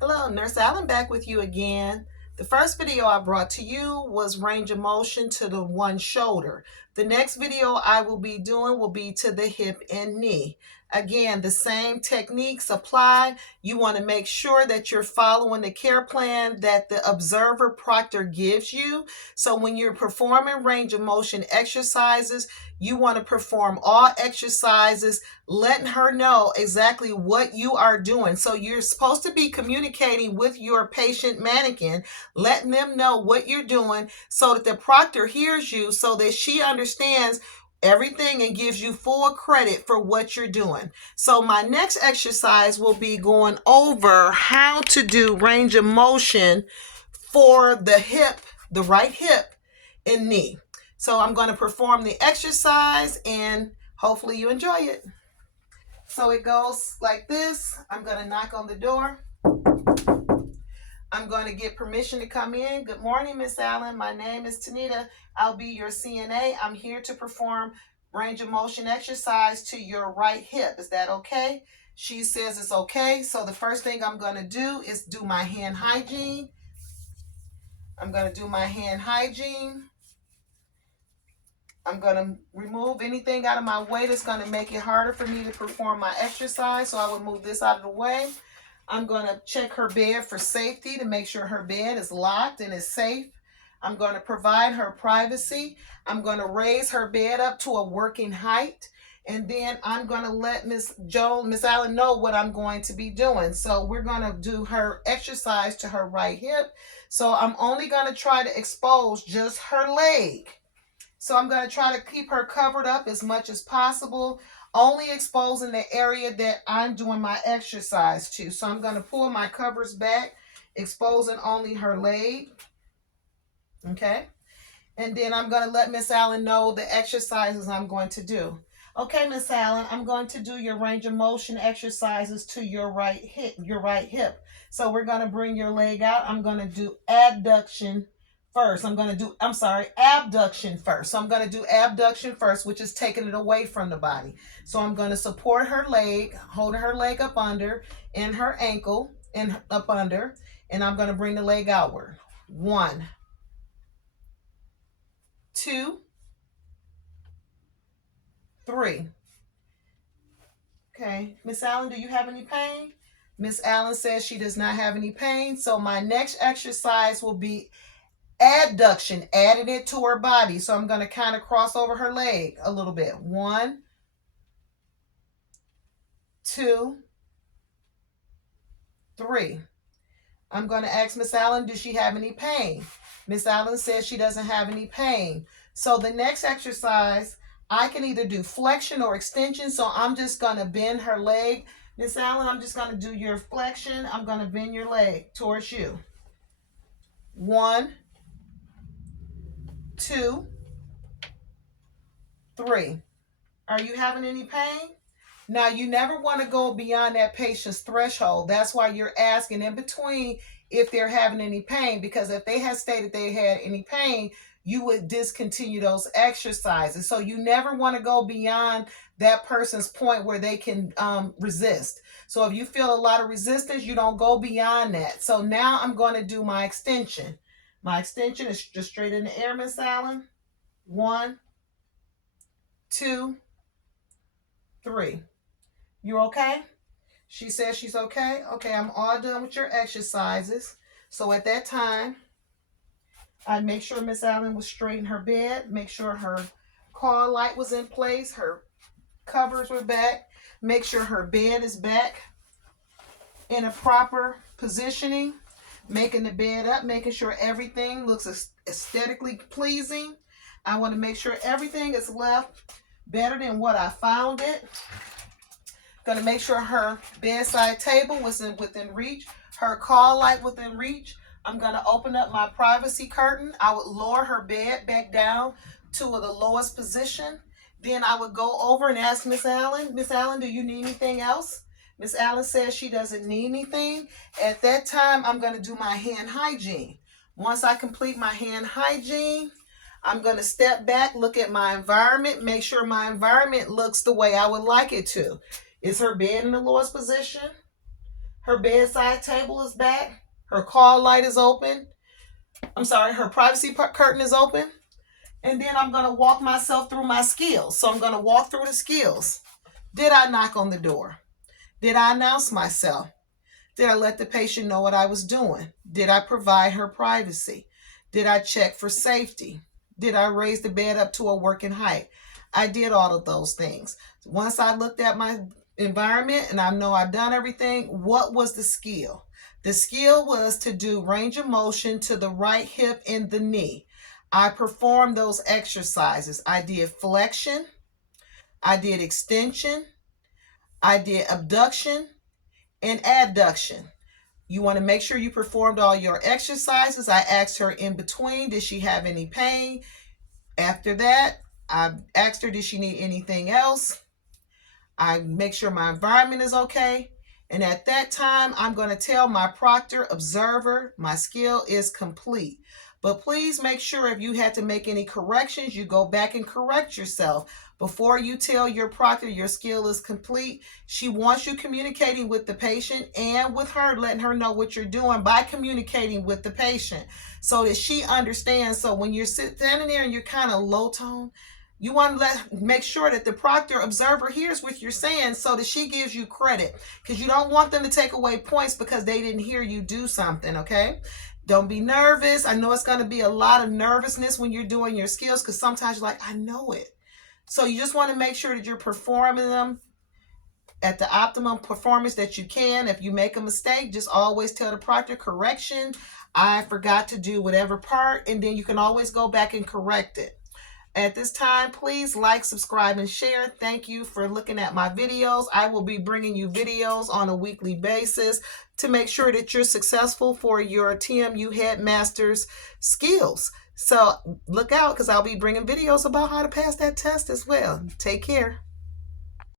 Hello, Nurse Allen back with you again. The first video I brought to you was range of motion to the one shoulder. The next video I will be doing will be to the hip and knee. Again, the same techniques apply. You want to make sure that you're following the care plan that the observer proctor gives you. So when you're performing range of motion exercises, you want to perform all exercises letting her know exactly what you are doing. So you're supposed to be communicating with your patient mannequin, letting them know what you're doing so that the proctor hears you so that she understands everything and gives you full credit for what you're doing. So my next exercise will be going over how to do range of motion for the hip, the right hip and knee. So I'm going to perform the exercise and hopefully you enjoy it. So it goes like this. I'm going to knock on the door. I'm going to get permission to come in. Good morning, Miss Allen. My name is Tanita. I'll be your CNA. I'm here to perform range of motion exercise to your right hip. Is that okay? She says it's okay. So the first thing I'm going to do is do my hand hygiene. I'm going to do my hand hygiene. I'm going to remove anything out of my way that's going to make it harder for me to perform my exercise. So I will move this out of the way. I'm going to check her bed for safety to make sure her bed is locked and is safe. I'm going to provide her privacy. I'm going to raise her bed up to a working height. And then I'm going to let Miss Allen know what I'm going to be doing. So we're going to do her exercise to her right hip. So I'm only going to try to expose just her leg. So I'm going to try to keep her covered up as much as possible, only exposing the area that I'm doing my exercise to. So I'm going to pull my covers back, exposing only her leg. Okay. And then I'm going to let Miss Allen know the exercises I'm going to do. Okay, Miss Allen, I'm going to do your range of motion exercises to your right hip. So we're going to bring your leg out. I'm going to do abduction first. Abduction first. So I'm going to do abduction first, which is taking it away from the body. So I'm going to support her leg, holding her leg up under and her ankle and up under, and I'm going to bring the leg outward. 1, 2, 3. Okay, Miss Allen, do you have any pain? Miss Allen says she does not have any pain. So my next exercise will be adduction, adding it to her body. So I'm going to kind of cross over her leg a little bit. 1, 2, 3. I'm going to ask Miss Allen, does she have any pain? Miss Allen says she doesn't have any pain. So the next exercise, I can either do flexion or extension. So I'm just going to bend her leg. Miss Allen, I'm just going to do your flexion. I'm going to bend your leg towards you. 1, 2, 3. Are you having any pain? Now, you never want to go beyond that patient's threshold. That's why you're asking in between if they're having any pain, because if they had stated they had any pain, you would discontinue those exercises. So you never want to go beyond that person's point where they can resist. So if you feel a lot of resistance, you don't go beyond that. So now I'm going to do my extension. My extension is just straight in the air, Miss Allen. 1, 2, 3. You okay? She says she's okay. Okay, I'm all done with your exercises. So at that time, I make sure Miss Allen was straight in her bed, make sure her call light was in place, her covers were back, make sure her bed is back in a proper positioning, making the bed up, making sure everything looks aesthetically pleasing. I want to make sure everything is left better than what I found it. Going to make sure her bedside table was within reach, her call light within reach. I'm going to open up my privacy curtain. I would lower her bed back down to the lowest position. Then I would go over and ask Miss Allen, do you need anything else? Miss Allen says she doesn't need anything. At that time, I'm going to do my hand hygiene. Once I complete my hand hygiene, I'm going to step back, look at my environment, make sure my environment looks the way I would like it to. Is her bed in the lowest position? Her bedside table is back. Her call light is open. Her privacy curtain is open. And then I'm going to walk myself through my skills. So I'm going to walk through the skills. Did I knock on the door? Did I announce myself? Did I let the patient know what I was doing? Did I provide her privacy? Did I check for safety? Did I raise the bed up to a working height? I did all of those things. Once I looked at my environment and I know I've done everything, what was the skill? The skill was to do range of motion to the right hip and the knee. I performed those exercises. I did flexion. I did extension. I did abduction and adduction. You want to make sure you performed all your exercises. I asked her in between, did she have any pain? After that, I asked her, did she need anything else? I make sure my environment is okay. And at that time, I'm going to tell my proctor, observer, my skill is complete. But please make sure if you had to make any corrections, you go back and correct yourself. Before you tell your proctor your skill is complete, she wants you communicating with the patient and with her, letting her know what you're doing by communicating with the patient so that she understands. So when you're standing there and you're kind of low tone, you want to make sure that the proctor observer hears what you're saying so that she gives you credit, because you don't want them to take away points because they didn't hear you do something, okay? Don't be nervous. I know it's going to be a lot of nervousness when you're doing your skills because sometimes you're like, I know it. So you just want to make sure that you're performing them at the optimum performance that you can. If you make a mistake, just always tell the proctor, correction, I forgot to do whatever part, and then you can always go back and correct it. At this time, please like, subscribe, and share. Thank you for looking at my videos. I will be bringing you videos on a weekly basis to make sure that you're successful for your TMU Headmaster's skills. So look out, because I'll be bringing videos about how to pass that test as well. Take care.